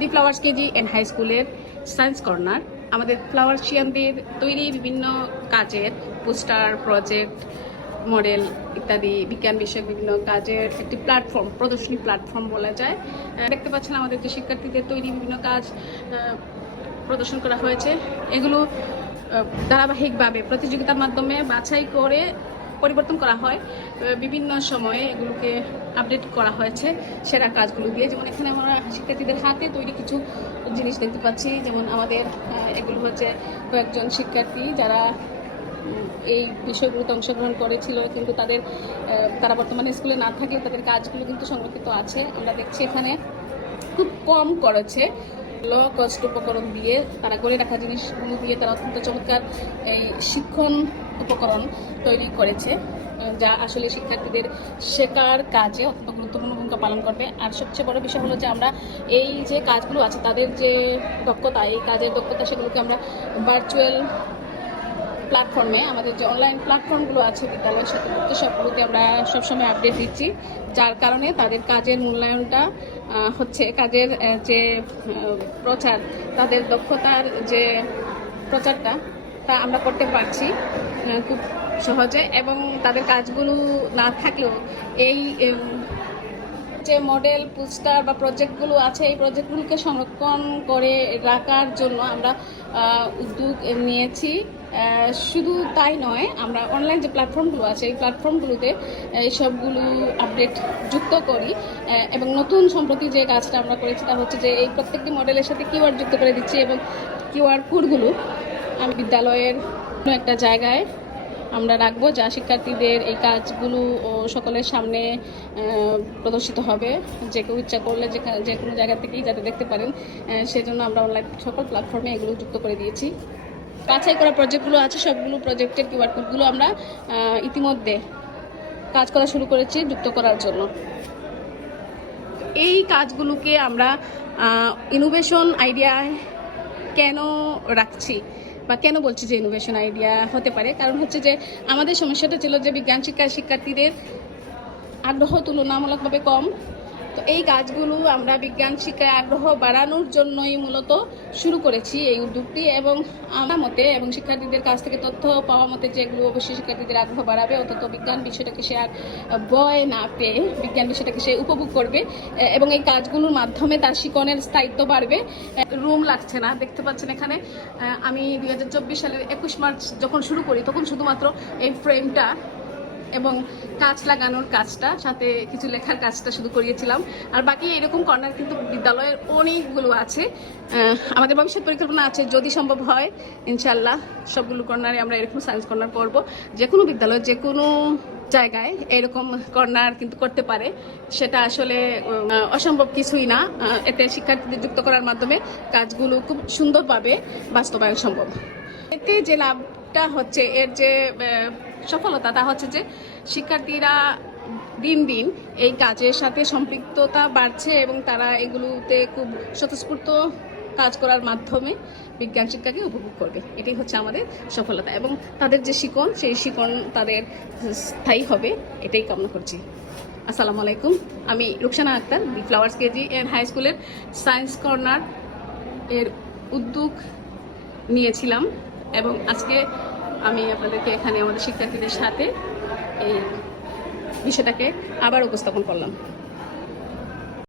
The flowers KG and high স্কুলের science corner আমাদের ফ্লাওয়ার্সিয়ানদের তৈরি বিভিন্ন কাজের পোস্টার, প্রজেক্ট, মডেল ইত্যাদি বিজ্ঞান বিষয়ক বিভিন্ন কাজের একটি প্ল্যাটফর্ম, প্রদর্শনী প্ল্যাটফর্ম বলা যায়। দেখতে পাচ্ছেন আমাদের যে শিক্ষার্থীদের তৈরি বিভিন্ন কাজ প্রদর্শন করা হয়েছে, এগুলো ধারাবাহিকভাবে প্রতিযোগিতার মাধ্যমে বাছাই করে পরিবর্তন করা হয়। বিভিন্ন সময়ে এগুলোকে আপডেট করা হয়েছে সেরা কাজগুলো দিয়ে। যেমন এখানে আমরা শিক্ষার্থীদের হাতে তৈরি কিছু জিনিস দেখতে পাচ্ছি। যেমন আমাদের এগুলো হচ্ছে কয়েকজন শিক্ষার্থী যারা এই বিষয়গুলোতে অংশগ্রহণ করেছিল, কিন্তু তারা বর্তমানে স্কুলে না থাকলে তাদের কাজগুলো কিন্তু সংরক্ষিত আছে। আমরা দেখছি এখানে খুব কম করেছে, লো কস্ট উপকরণ দিয়ে তারা করে রাখা জিনিসগুলো দিয়ে তারা অত্যন্ত চমৎকার এই শিক্ষণ উপকরণ তৈরি করেছে, যা আসলে শিক্ষার্থীদের শেখার কাজে অত্যন্ত গুরুত্বপূর্ণ ভূমিকা পালন করবে। আর সবচেয়ে বড় বিষয় হলো যে আমরা এই যে কাজগুলো আছে তাদের যে দক্ষতা, এই কাজের দক্ষতা, সেগুলোকে আমরা ভার্চুয়াল প্ল্যাটফর্মে, আমাদের যে অনলাইন প্ল্যাটফর্মগুলো আছে বিদ্যালয়ের সাথে যুক্ত, সবগুলোতে আমরা সবসময় আপডেট দিচ্ছি, যার কারণে তাদের কাজের মূল্যায়নটা হচ্ছে, কাজের যে প্রচার, তাদের দক্ষতার যে প্রচারটা তা আমরা করতে পারছি খুব সহজে। এবং তাদের কাজগুলো না থাকলেও এই যে মডেল, পোস্টার বা প্রজেক্টগুলো আছে, এই প্রজেক্টগুলোকে সংরক্ষণ করে রাখার জন্য আমরা উদ্যোগ নিয়েছি। শুধু তাই নয়, আমরা অনলাইন যে প্ল্যাটফর্মগুলো আছে এই প্ল্যাটফর্মগুলোতে এই সবগুলো আপডেট যুক্ত করি। এবং নতুন সম্প্রতি যে কাজটা আমরা করেছি তা হচ্ছে যে এই প্রত্যেকটি মডেলের সাথে কিউআর যুক্ত করে দিচ্ছি, এবং কিউআর কোডগুলো আমি বিদ্যালয়ের একটা জায়গায় আমরা রাখবো, যা শিক্ষার্থীদের এই কাজগুলো সকলের সামনে প্রদর্শিত হবে। যে কেউ ইচ্ছা করলে যে কোনো জায়গা থেকেই যাতে দেখতে পারেন, সেজন্য আমরা অনলাইন সকল প্ল্যাটফর্মে এগুলো যুক্ত করে দিয়েছি। বাছাই করা প্রজেক্টগুলো আছে, সবগুলো প্রজেক্টের কিউআর কোডগুলো আমরা ইতিমধ্যে কাজ করা শুরু করেছি যুক্ত করার জন্য। এই কাজগুলোকে আমরা ইনোভেশন আইডিয়ায় কেন রাখছি বা কেন বলছি যে ইনোভেশন আইডিয়া হতে পারে, কারণ হচ্ছে যে আমাদের সমস্যাটা ছিল যে বিজ্ঞান শিক্ষার্থীদের আগ্রহ তুলনামূলকভাবে কম। তো এই কাজগুলো আমরা বিজ্ঞান শিক্ষায় আগ্রহ বাড়ানোর জন্যই মূলত শুরু করেছি এই উদ্যোগটি। এবং আমার মতে এবং শিক্ষার্থীদের কাছ থেকে তথ্য পাওয়া মতে যে এগুলো অবশ্যই শিক্ষার্থীদের আগ্রহ বাড়াবে, অন্তত বিজ্ঞান বিষয়টাকে সে আর ভয় না পেয়ে বিজ্ঞান বিষয়টাকে সে উপভোগ করবে, এবং এই কাজগুলোর মাধ্যমে তার শিক্ষণের স্থায়িত্ব বাড়বে। রুম লাগছে না, দেখতে পাচ্ছেন এখানে আমি 2024 সালের 21 মার্চ যখন শুরু করি তখন শুধুমাত্র এই ফ্রেমটা এবং কাঁচ লাগানোর কাজটা, সাথে কিছু লেখার কাজটা শুধু করিয়েছিলাম। আর বাকি এরকম কর্নার কিন্তু বিদ্যালয়ের অনেকগুলো আছে। আমাদের ভবিষ্যৎ পরিকল্পনা আছে, যদি সম্ভব হয় ইনশাল্লাহ সবগুলো কর্নারে আমরা এরকম সায়েন্স কর্নার করব। যে কোনো বিদ্যালয় যে কোনো জায়গায় এরকম কর্নার কিন্তু করতে পারে, সেটা আসলে অসম্ভব কিছুই না। এতে শিক্ষার্থীদের যুক্ত করার মাধ্যমে কাজগুলো খুব সুন্দরভাবে বাস্তবায়ন সম্ভব। এতে যে লাভটা হচ্ছে, এর যে সফলতা, তা হচ্ছে যে শিক্ষার্থীরা দিন দিন এই কাজের সাথে সম্পৃক্ততা বাড়ছে এবং তারা এগুলোতে খুব স্বতঃস্ফূর্ত কাজ করার মাধ্যমে বিজ্ঞান শিক্ষাকে উপভোগ করবে। এটাই হচ্ছে আমাদের সফলতা, এবং তাদের যে শিকন, সেই শিকন তাদের স্থায়ী হবে, এটাই কামনা করছি। আসসালামু আলাইকুম, আমি রুকসানা আক্তার, দি ফ্লাওয়ার্স কেজি অ্যান্ড হাই স্কুলের সায়েন্স কর্নার এর উদ্যোগ নিয়েছিলাম, এবং আজকে আমি আপনাদেরকে এখানে আমাদের শিক্ষার্থীদের সাথে এই বিষয়টাকে আবার উপস্থাপন করলাম।